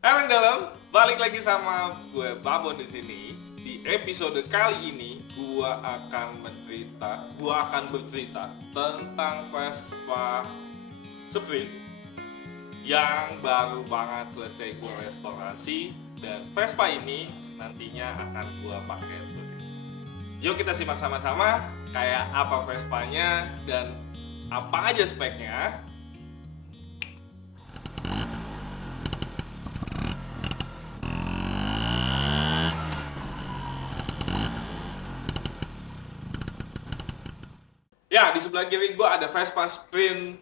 Halo dalam, balik lagi sama gue Babon di sini. Di episode kali ini, gue akan bercerita tentang Vespa Sprint yang baru banget selesai gue restorasi, dan Vespa ini nantinya akan gue pakai touring. Yuk kita simak sama-sama kayak apa Vespanya dan apa aja speknya. Ya, di sebelah kiri gue ada Vespa Sprint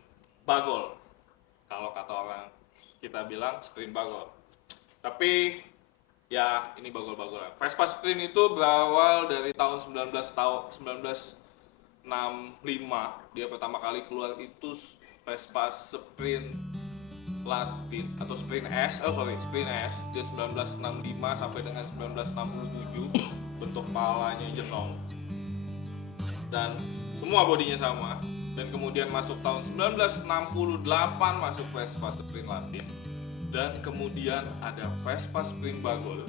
Bagol. Kalau kata orang kita bilang Sprint Bagol. Tapi ya ini bagol-bagolan. Vespa Sprint itu berawal dari tahun 1965. Dia pertama kali keluar itu Vespa Sprint Latin atau Sprint S dia 1965 sampai dengan 1967, bentuk palanya jenong dan semua bodinya sama. Dan kemudian masuk tahun 1968 masuk Vespa Sprint Latin, dan kemudian ada Vespa Sprint Bagol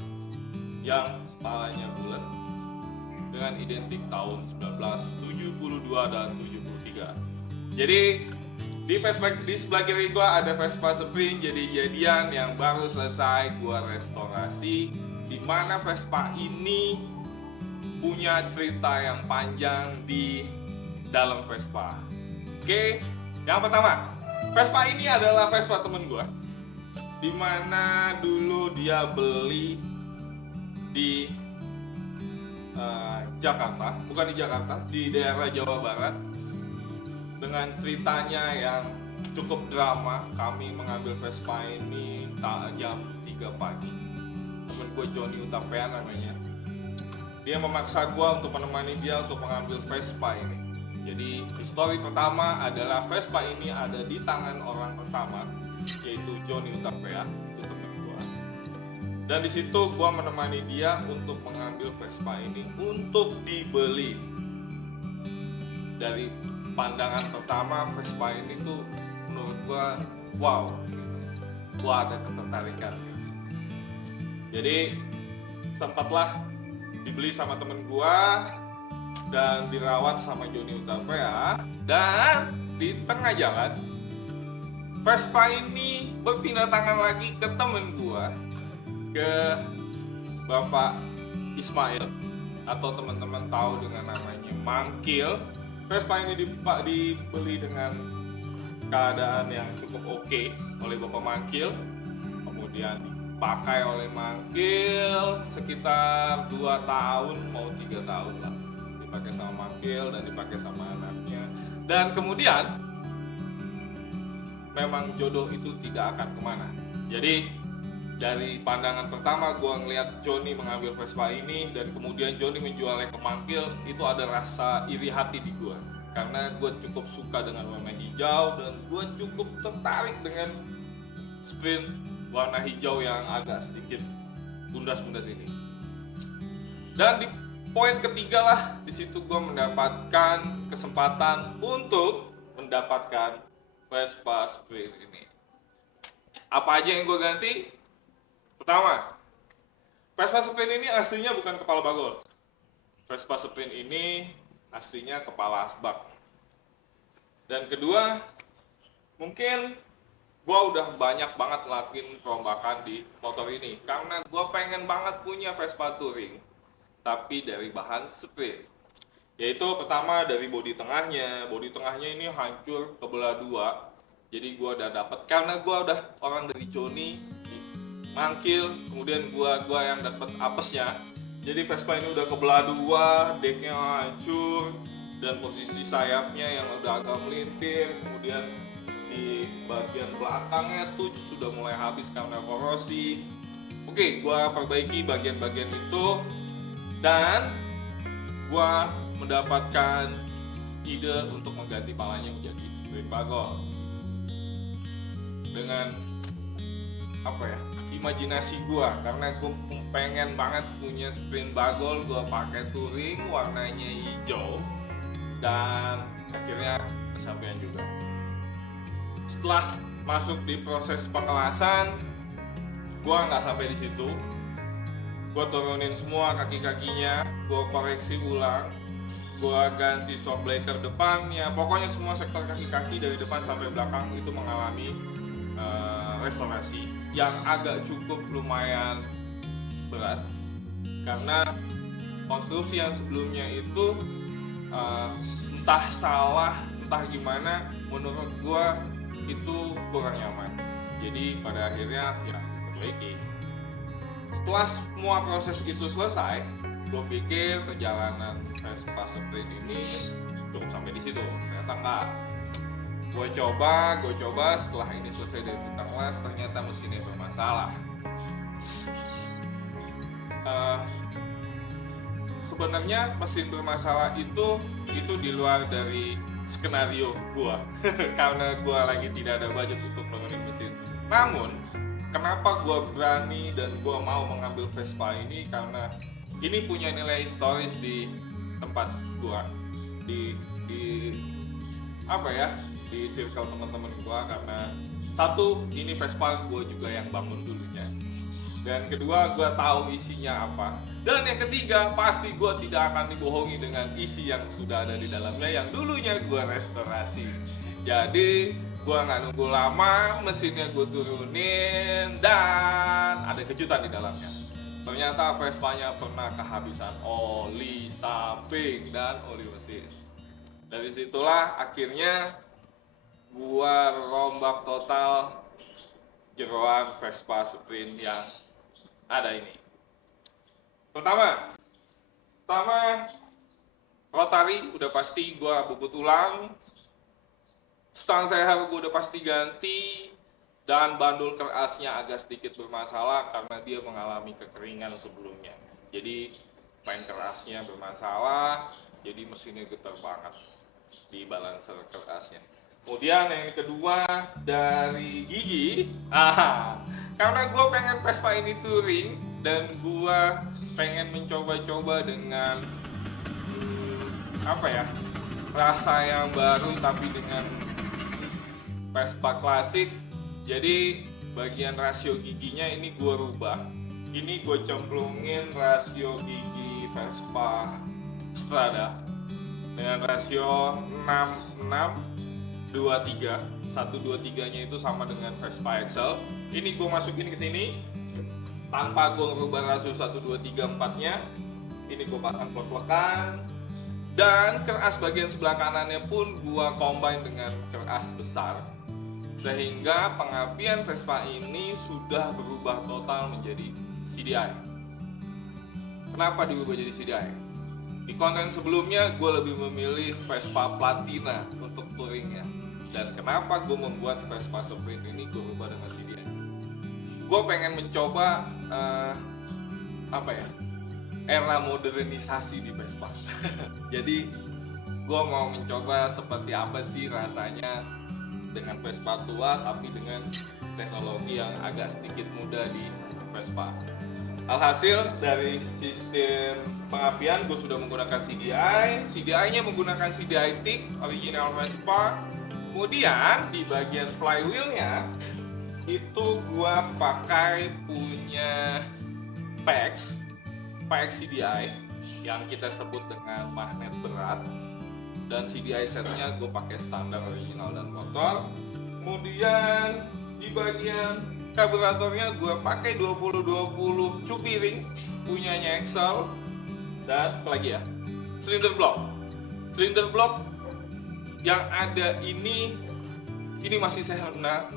yang palanya bulat dengan identik tahun 1972 dan 73. Jadi di sebelah kiri gua ada Vespa Sprint jadi-jadian yang baru selesai gua restorasi, di mana Vespa ini punya cerita yang panjang di dalam Vespa. Oke, yang pertama, Vespa ini adalah Vespa temen gue, dimana dulu dia beli di Jakarta, bukan di Jakarta, di daerah Jawa Barat, dengan ceritanya yang cukup drama. Kami mengambil Vespa ini jam 3 pagi. Temen gue Johnny Utapea namanya, dia memaksa gue untuk menemani dia untuk mengambil Vespa ini. Jadi histori pertama adalah Vespa ini ada di tangan orang pertama, yaitu Johnny Utapea, itu teman gue. Dan di situ gue menemani dia untuk mengambil Vespa ini untuk dibeli. Dari pandangan pertama Vespa ini tuh menurut gue wow, gue ada ketertarikan. Jadi sempatlah dibeli sama temen gua dan dirawat sama Johnny Utapea. Dan di tengah jalan Vespa ini berpindah tangan lagi ke temen gua, ke Bapak Ismail, atau teman-teman tahu dengan namanya Mangkil. Vespa ini dibeli dengan keadaan yang cukup oke oleh Bapak Mangkil, kemudian dipakai oleh Mangkil sekitar 2 tahun mau 3 tahun lah, dipakai sama Mangkil dan dipakai sama anaknya. Dan kemudian memang jodoh itu tidak akan kemana. Jadi dari pandangan pertama gue ngeliat Johnny mengambil Vespa ini dan kemudian Johnny menjualnya ke Mangkil, itu ada rasa iri hati di gue, karena gue cukup suka dengan warna hijau dan gue cukup tertarik dengan Sprint warna hijau yang agak sedikit bundas-bundas ini. Dan di poin ketiga lah, di situ gue mendapatkan kesempatan untuk mendapatkan Vespa Sprint ini. Apa aja yang gue ganti? Pertama, Vespa Sprint ini aslinya bukan kepala bagol. Vespa Sprint ini aslinya kepala asbak. Dan kedua, mungkin gue udah banyak banget ngelakuin perombakan di motor ini karena gue pengen banget punya Vespa Touring, tapi dari bahan Sprint. Yaitu pertama dari bodi tengahnya ini hancur kebelah dua. Jadi gue udah dapet, karena gue udah orang dari Johnny Mangkil, kemudian gua yang dapat apesnya. Jadi Vespa ini udah kebelah dua, deknya hancur, dan posisi sayapnya yang udah agak melintir, kemudian di bagian belakangnya tuh sudah mulai habis karena korosi. Oke, gua perbaiki bagian-bagian itu dan gua mendapatkan ide untuk mengganti palanya menjadi Sprint Bagol dengan imajinasi gua, karena gua pengen banget punya Sprint Bagol gua pakai touring warnanya hijau, dan akhirnya kesampaian juga. Setelah masuk di proses pengelasan, Gua nggak sampai di situ. Gua turunin semua kaki-kakinya, gua koreksi ulang, gua ganti shock breaker depannya. Pokoknya semua sektor kaki-kaki dari depan sampai belakang itu mengalami restorasi yang agak cukup lumayan berat karena konstruksi yang sebelumnya itu entah salah entah gimana, menurut gua itu kurang nyaman. Jadi pada akhirnya ya perbaiki. Setelah semua proses itu selesai, gue pikir perjalanan Vespa Sprint ini cukup sampai di situ. Ternyata enggak. Gue coba setelah ini selesai dari bintang las, ternyata mesinnya bermasalah. Sebenarnya mesin bermasalah itu di luar dari skenario gue karena gue lagi tidak ada budget untuk benerin mesin. Namun kenapa gue berani dan gue mau mengambil Vespa ini karena ini punya nilai historis di tempat gue, di apa ya, di circle teman-teman gue, karena satu, ini Vespa gue juga yang bangun dulunya, dan kedua gue tahu isinya apa, dan yang ketiga pasti gue tidak akan dibohongi dengan isi yang sudah ada di dalamnya yang dulunya gue restorasi. Jadi gue nggak nunggu lama, mesinnya gue turunin dan ada kejutan di dalamnya. Ternyata Vespanya pernah kehabisan oli samping dan oli mesin. Dari situlah akhirnya gue rombak total jeroan Vespa Sprint yang ada ini. Pertama rotari udah pasti gue bubut ulang, stang seher gue udah pasti ganti, dan bandul kerasnya agak sedikit bermasalah karena dia mengalami kekeringan sebelumnya. Jadi main kerasnya bermasalah, jadi mesinnya getar banget di balancer kerasnya. Kemudian yang kedua dari gigi, karena gue pengen Vespa ini touring dan gue pengen mencoba-coba dengan rasa yang baru tapi dengan Vespa klasik. Jadi bagian rasio giginya ini gue rubah. Ini gue cemplungin rasio gigi Vespa Strada dengan rasio 6623. 123-nya itu sama dengan Vespa Excel. Ini gue masukin ke sini tanpa gue merubah rasio 1234-nya. Ini gue pasang plek-plekan. Dan keras bagian sebelah kanannya pun gue combine dengan keras besar, sehingga pengapian Vespa ini sudah berubah total menjadi CDI. Kenapa diubah jadi CDI? Di konten sebelumnya gue lebih memilih Vespa Platina untuk touringnya. Dan kenapa gue membuat Vespa Sprint ini gue ubah dengan CDI? Gue pengen mencoba era modernisasi di Vespa. Jadi gue mau mencoba seperti apa sih rasanya dengan Vespa tua tapi dengan teknologi yang agak sedikit mudah di Vespa. Alhasil dari sistem pengapian gue sudah menggunakan CDI-nya menggunakan CDI TIG original Vespa. Kemudian di bagian flywheelnya itu gue pakai punya PX CDI yang kita sebut dengan magnet berat, dan CDI setnya gue pakai standar original dan motor. Kemudian di bagian karburatornya gue pakai 2020 Cupiring punyanya Excel, dan apalagi ya, silinder block yang ada ini masih seher 0.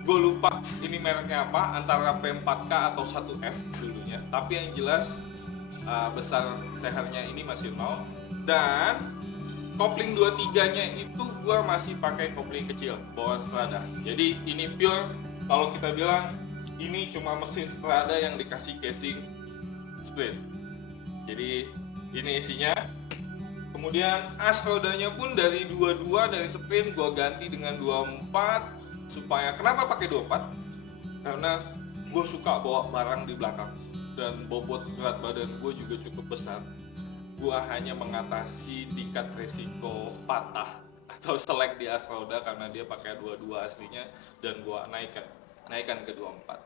Gue lupa ini mereknya apa, antara P4K atau 1F dulunya, tapi yang jelas besar sehernya ini masih 0. Dan kopling 23-nya itu gue masih pakai kopling kecil bawaan Strada. Jadi ini pure, kalau kita bilang ini cuma mesin Strada yang dikasih casing Sprint. Jadi ini isinya. Kemudian as rodanya pun dari 22 dari Sprint gue ganti dengan 24. Supaya kenapa pakai 24? Karena gue suka bawa barang di belakang dan bobot berat badan gue juga cukup besar. Gue hanya mengatasi tingkat resiko patah atau selek di as roda karena dia pakai 22 aslinya, dan gue naikkan ke 24.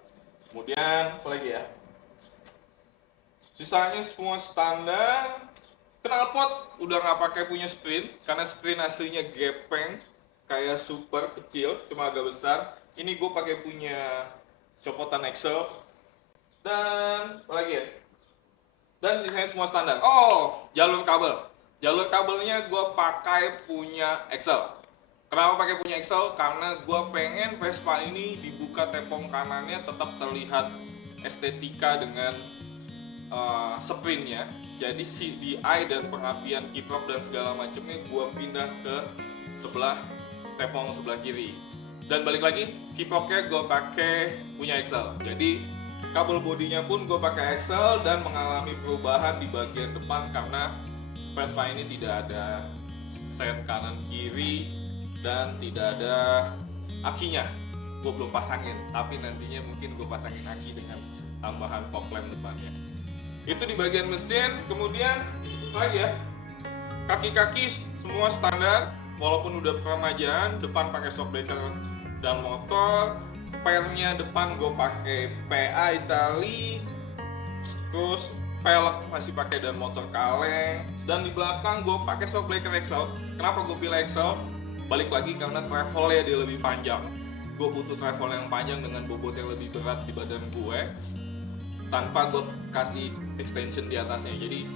Kemudian apa lagi ya, sisanya semua standar. Knalpot udah nggak pakai punya sprint karena sprint aslinya gepeng kayak super kecil, cuma agak besar. Ini gue pakai punya copotan Excel. Dan apa lagi ya, dan sisanya semua standar. Oh, jalur kabel, jalur kabelnya gue pakai punya Excel. Kenapa pakai punya Excel? Karena gue pengen Vespa ini dibuka tepung kanannya tetap terlihat estetika dengan sprintnya. Jadi CDI dan pengapian kiprok dan segala macamnya gue pindah ke sebelah tepung sebelah kiri. Dan balik lagi, kiproknya gue pakai punya Excel. Jadi kabel bodinya pun gue pakai Excel dan mengalami perubahan di bagian depan karena Vespa ini tidak ada set kanan kiri dan tidak ada akinya. Gue belum pasangin, tapi nantinya mungkin gue pasangin aki dengan tambahan fog lamp depannya. Itu di bagian mesin. Kemudian lagi ya, kaki-kaki semua standar walaupun udah peremajaan. Depan pakai shock breaker dan motor. Pernya depan gue pakai PA Itali. Terus velg masih pakai dan motor kaleng. Dan di belakang gue pakai shock breaker Excel. Kenapa gue pilih Excel? Balik lagi karena travelnya dia lebih panjang. Gue butuh travel yang panjang dengan bobot yang lebih berat di badan gue tanpa gue kasih extension di atasnya. Jadi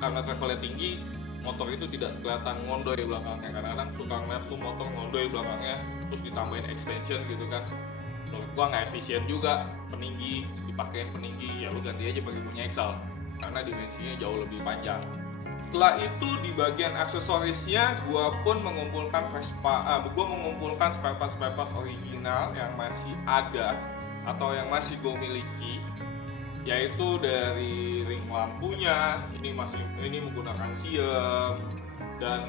karena travelnya tinggi, motor itu tidak kelihatan ngondoy belakangnya. Kadang-kadang suka ngeliat tuh motor ngondoy belakangnya terus ditambahin extension gitu kan. Menurut gue nggak efisien juga. Peninggi, dipakein peninggi, ya lu ganti aja pakai punya Excel karena dimensinya jauh lebih panjang. Setelah itu di bagian aksesorisnya gue pun mengumpulkan gue mengumpulkan spare part original yang masih ada atau yang masih gue miliki, yaitu dari ring lampunya ini menggunakan Siem, dan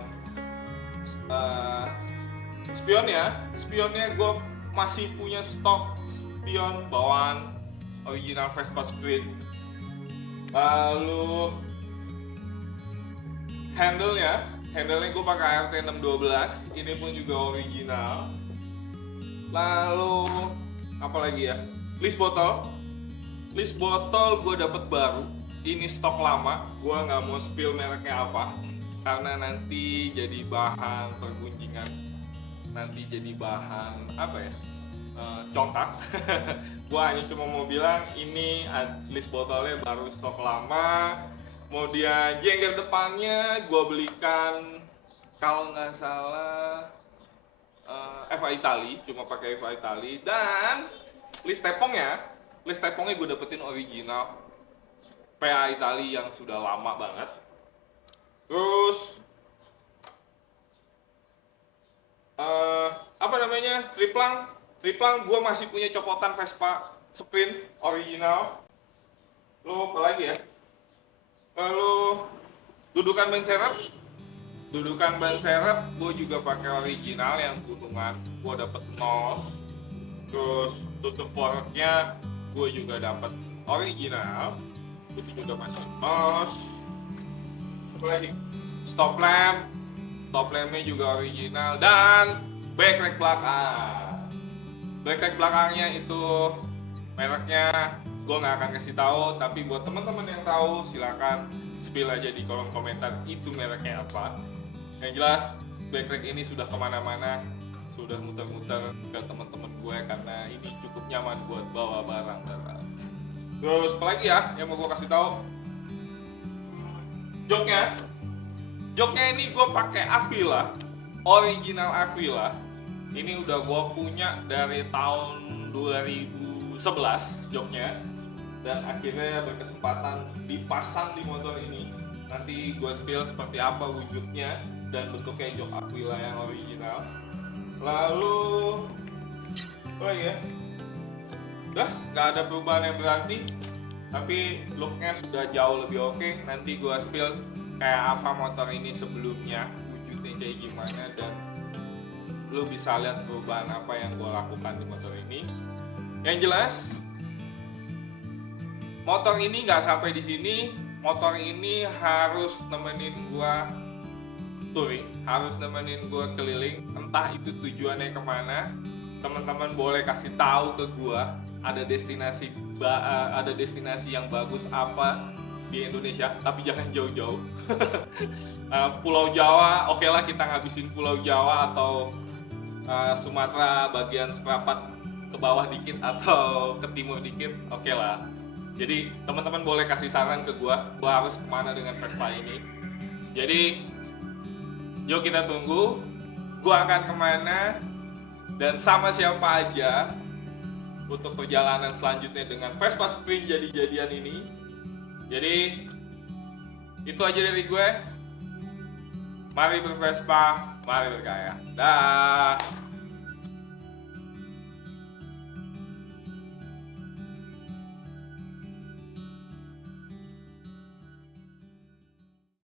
spionnya gue masih punya stok spion bawaan original Vespa Sprint. Lalu handle-nya gue pakai RT 612, ini pun juga original. Lalu apa lagi ya, list botol gue dapet baru, ini stok lama. Gue nggak mau spill mereknya apa karena nanti jadi bahan pergunjingan, nanti jadi bahan contak. Gue hanya cuma mau bilang ini list botolnya baru, stok lama. Kemudian jengger depannya gue belikan kalau nggak salah FA Itali, cuma pakai FA Itali. Dan list tepongnya gue dapetin original PA Itali yang sudah lama banget. Terus triplang gue masih punya copotan Vespa Sprint original. Lalu apa lagi ya? Lalu dudukan ban serep gue juga pakai original yang gunungan, gue dapet NOS. Terus tutup forknya gue juga dapet original, itu juga masih NOS. Apa lagi? Stop lampnya juga original. Dan backlight belakangnya itu mereknya gue nggak akan kasih tahu, tapi buat teman-teman yang tahu silakan spill aja di kolom komentar itu mereknya apa. Yang jelas backlight ini sudah kemana-mana, sudah muter-muter ke teman-teman gue karena ini cukup nyaman buat bawa barang-barang. Terus apa lagi ya yang mau gue kasih tahu? Joknya ini gue pakai Aquila, original Aquila. Ini udah gue punya dari tahun 2011 joknya, dan akhirnya berkesempatan dipasang di motor ini. Nanti gue spill seperti apa wujudnya dan bentuknya jok Aquila yang original. Lalu oh iya, udah nggak ada perubahan yang berarti, tapi looknya sudah jauh lebih oke. Nanti gue spill kayak apa motor ini sebelumnya, wujudnya kayak gimana, dan lu bisa lihat perubahan apa yang gue lakukan di motor ini. Yang jelas motor ini nggak sampai di sini. Motor ini harus nemenin gua touring, harus nemenin gua keliling. Entah itu tujuannya kemana, teman-teman boleh kasih tahu ke gua ada destinasi yang bagus apa di Indonesia, tapi jangan jauh-jauh. Pulau Jawa, oke lah kita ngabisin Pulau Jawa atau Sumatera bagian seperempat ke bawah dikit atau ke timur dikit, oke lah. Jadi teman-teman boleh kasih saran ke gua harus kemana dengan Vespa ini. Jadi yuk kita tunggu, gua akan kemana dan sama siapa aja untuk perjalanan selanjutnya dengan Vespa Sprint jadi-jadian ini. Jadi itu aja dari gue. Mari bervespa, mari berkaya. Dah.